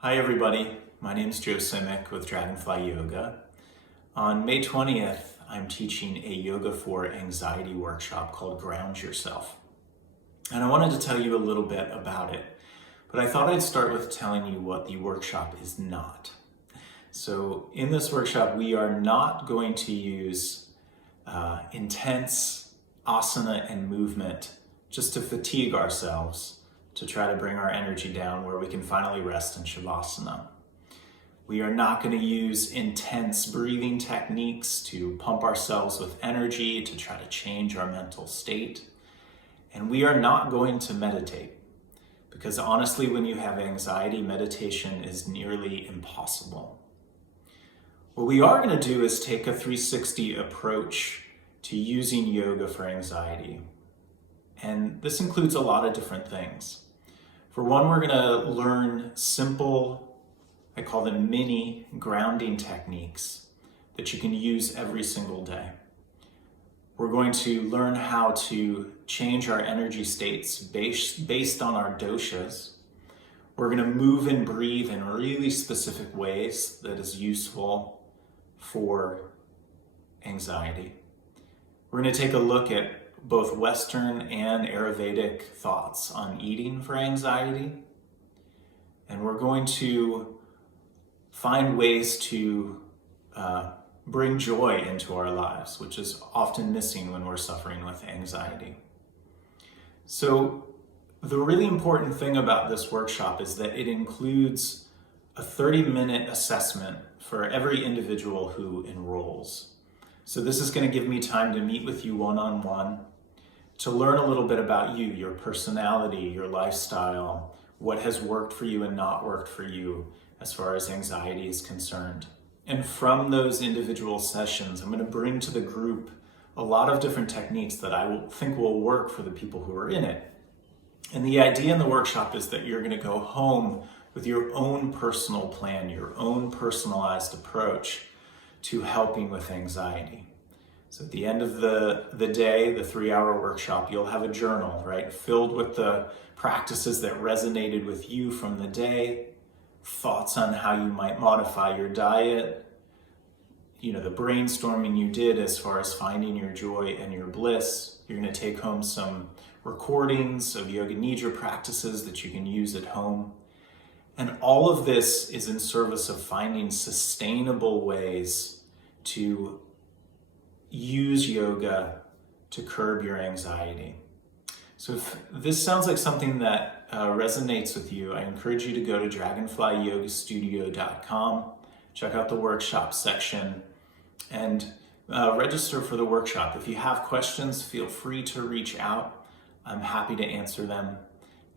Hi everybody, my name is Joe Simek with Dragonfly Yoga. On May 20th, I'm teaching a Yoga for Anxiety workshop called Ground Yourself. And I wanted to tell you a little bit about it, but I thought I'd start with telling you what the workshop is not. So in this workshop, we are not going to use intense asana and movement just to fatigue ourselves, to try to bring our energy down where we can finally rest in Shavasana. We are not going to use intense breathing techniques to pump ourselves with energy to try to change our mental state. And we are not going to meditate, because honestly, when you have anxiety, meditation is nearly impossible. What we are going to do is take a 360 approach to using yoga for anxiety. And this includes a lot of different things. For one, we're going to learn simple, I call them mini grounding techniques that you can use every single day. We're going to learn how to change our energy states based on our doshas. We're going to move and breathe in really specific ways that is useful for anxiety. We're going to take a look at both Western and Ayurvedic thoughts on eating for anxiety. And we're going to find ways to bring joy into our lives, which is often missing when we're suffering with anxiety. So the really important thing about this workshop is that it includes a 30-minute assessment for every individual who enrolls. So this is going to give me time to meet with you one-on-one, to learn a little bit about you, your personality, your lifestyle, what has worked for you and not worked for you as far as anxiety is concerned. And from those individual sessions, I'm going to bring to the group a lot of different techniques that I think will work for the people who are in it. And the idea in the workshop is that you're going to go home with your own personal plan, your own personalized approach to helping with anxiety. So at the end of the day, the 3-hour workshop, you'll have a journal, right? Filled with the practices that resonated with you from the day, thoughts on how you might modify your diet, the brainstorming you did as far as finding your joy and your bliss. You're going to take home some recordings of Yoga Nidra practices that you can use at home. And all of this is in service of finding sustainable ways to use yoga to curb your anxiety. So if this sounds like something that resonates with you, I encourage you to go to dragonflyogastudio.com, check out the workshop section, and register for the workshop. If you have questions, feel free to reach out. I'm happy to answer them,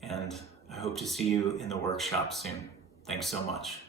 and I hope to see you in the workshop soon. Thanks so much.